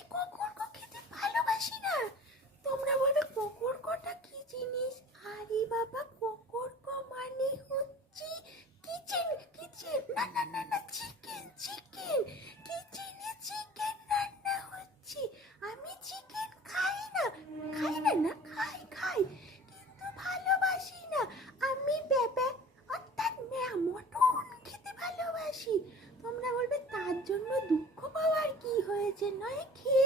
আমি কোকড়কো খেতে ভালোবাসি না। তোমরা বলবে কোকড়কোটা কি জিনিস? আরে বাবা, কোকড়কো মানে হচ্ছে কিচেন। কিচেন না না না না, চিকেন চিকেন। কিচেনে চিকেন রান্না হচ্ছে। আমি চিকেন খাই না। খাই না না, খাই খাই, কিন্তু ভালোবাসি না। আমি বেবে অর্থাৎ মটন খেতে ভালোবাসি। তোমরা বলবে তার জন্য দুঃখ পাওয়ার কি হয়েছে, নয় খেয়ে